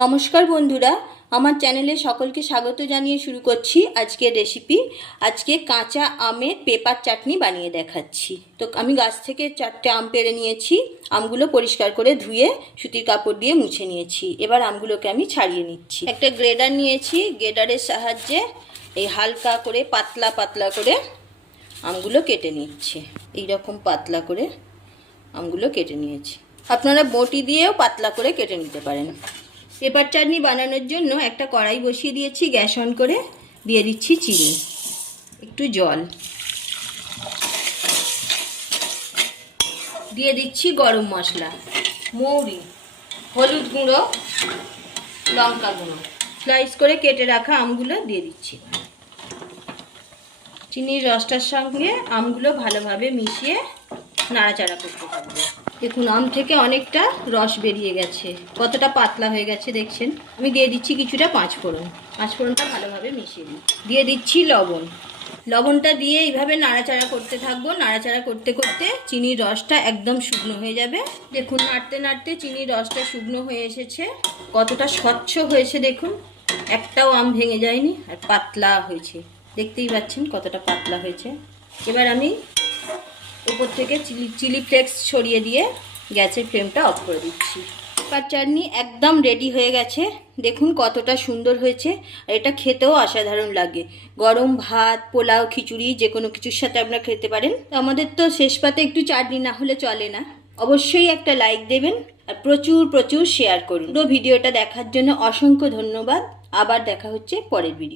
নমস্কার বন্ধুরা, আমার চ্যানেলে সকলকে স্বাগত জানিয়ে শুরু করছি আজকের রেসিপি আজকে কাঁচা আমের পেপার চাটনি বানিয়ে দেখাচ্ছি। তো আমি গাছ থেকে চারটে আম পেড়ে নিয়েছি, আমগুলো পরিষ্কার করে ধুয়ে সুতির কাপড় দিয়ে মুছে নিয়েছি। এবার আমগুলোকে আমি ছাড়িয়ে নিচ্ছি। একটা গ্রেডার নিয়েছি, গ্রেডারের সাহায্যে এই হালকা করে পাতলা পাতলা করে আমগুলো কেটে নিচ্ছে। এইরকম পাতলা করে আমগুলো কেটে নিয়েছি। আপনারা বটি দিয়েও পাতলা করে কেটে নিতে পারেন। পেপার চাটনি বানানোর জন্য একটা কড়াই বসিয়ে দিয়েছি, গ্যাস অন করে দিয়ে দিচ্ছি চিনি, একটু জল। দিয়ে দিচ্ছি গরম মশলা, মৌরি, হলুদ গুঁড়ো, লঙ্কা গুঁড়ো। স্লাইস করে কেটে রাখা আমগুলো দিয়ে দিচ্ছি। চিনির রসটার সঙ্গে আমগুলো ভালোভাবে মিশিয়ে নাড়াচাড়া করতে থাকবে। দেখুন, আম থেকে অনেকটা রস বেরিয়ে গেছে। কতটা পাতলা হয়ে গেছে দেখছেন? আমি দিয়ে দিচ্ছি কিছুটা পাঁচ ফোড়ন পাঁচ ফোড়নটা ভালোভাবে মিশিয়ে দিই দিয়ে দিচ্ছি লবণ। লবণটা দিয়ে এইভাবে নাড়াচাড়া করতে থাকব। নাড়াচাড়া করতে করতে চিনির রসটা একদম শুকনো হয়ে যাবে। দেখুন, নাড়তে নাড়তে চিনির রসটা শুকনো হয়ে এসেছে। কতটা স্বচ্ছ হয়েছে দেখুন। একটাও আম ভেঙে যায়নি আর পাতলা হয়েছে। দেখতেই পাচ্ছেন কতটা পাতলা হয়েছে। এবার আমি উপর থেকে চিলি চিলি ফ্লেক্স ছড়িয়ে দিয়ে গ্যাসের ফ্লেমটা অফ করে দিচ্ছি। পেপার চাটনি একদম রেডি হয়ে গেছে। দেখুন কতটা সুন্দর হয়েছে। আর এটা খেতেও অসাধারণ লাগে। গরম ভাত, পোলাও, খিচুড়ি, যে কোনো কিছুর সাথে আপনারা খেতে পারেন। তো আমাদের তো শেষ পাতে একটু চাটনি না হলে চলে না। অবশ্যই একটা লাইক দেবেন আর প্রচুর প্রচুর শেয়ার করুন। পুরো ভিডিওটা দেখার জন্য অসংখ্য ধন্যবাদ। আবার দেখা হচ্ছে পরের ভিডিও